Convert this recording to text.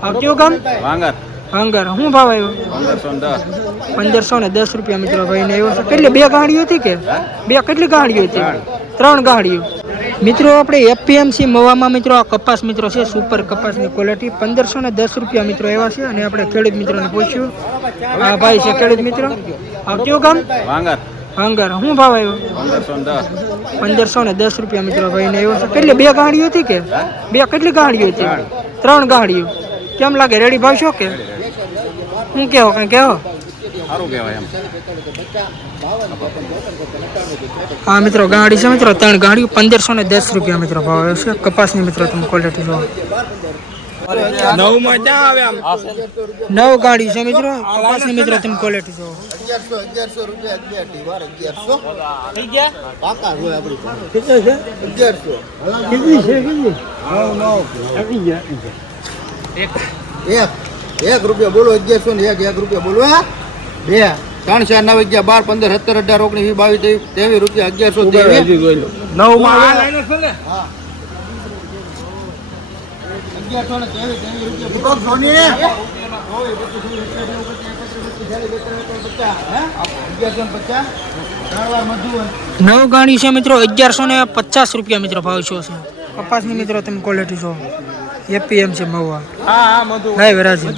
કયું ગામ? વાંગર. હંગર શું ભાવ આવ્યો? પંદરસો ને દસ. રૂપિયા મિત્રો ભાઈને આવ્યો છે. કેટલી? બે ગાડીઓ હતી કે? બે કેટલી ગાડીઓ હતી? ત્રણ. ગાડીઓ. મિત્રો આપણે એપીએમસી મવામાં મિત્રો આ કપાસ મિત્રો છે સુપર કપાસની ક્વોલિટી પંદરસો ને દસ રૂપિયા મિત્રો એવા છે અને આપણે ખેડૂત મિત્રોને પૂછ્યું. આ ભાઈ છે ખેડૂત મિત્રો. આ કયું ગામ? વાંગર. હંગર શું ભાવ આવ્યો? પંદરસો ને દસ. રૂપિયા મિત્રો ભાઈને આવ્યો છે. કેટલી? બે ગાડીઓ હતી કે? બે કેટલી ગાડીઓ હતી? ત્રણ ગાડીઓ. કેમ લાગે? રેડી ભાવ છો કે? શું કેવો? કઈ કેવો? હા મિત્રો ગાડી છે મિત્રો ત્રણ ગાડી પંદરસો ને દસ રૂપિયા મિત્રો ભાવ છે. કપાસની મિત્રો તમે ક્વોલિટી જોવો નવમાં આવે નવ ગાડી છે મિત્રો. કપાસની મિત્રો તમે ક્વોલિટી જોવો અગિયારસો અગિયારસો રૂપિયા અગિયારસો એક. એક. રૂપિયા બોલો અગિયારસો ને એક એક રૂપિયા બોલો હા? બે. ત્રણ ચાર નવ અગિયાર બાર પંદર સત્તર અઢાર ઓગણીસ વીસ બાવીસ ત્રેવીસ રૂપિયા અગિયારસો ત્રેવીસ નવમાં અગિયારસો ને ત્રેવીસ ત્રેવીસ રૂપિયા નવ ગાણી છે મિત્રો અગિયારસો ને પચાસ રૂપિયા મિત્રો ભાવ છો. છે કપાસની મિત્રો તમે ક્વોલિટી જોવો એપીએમ છે મહુવા. હા હા મધુ લાઈ વરાજી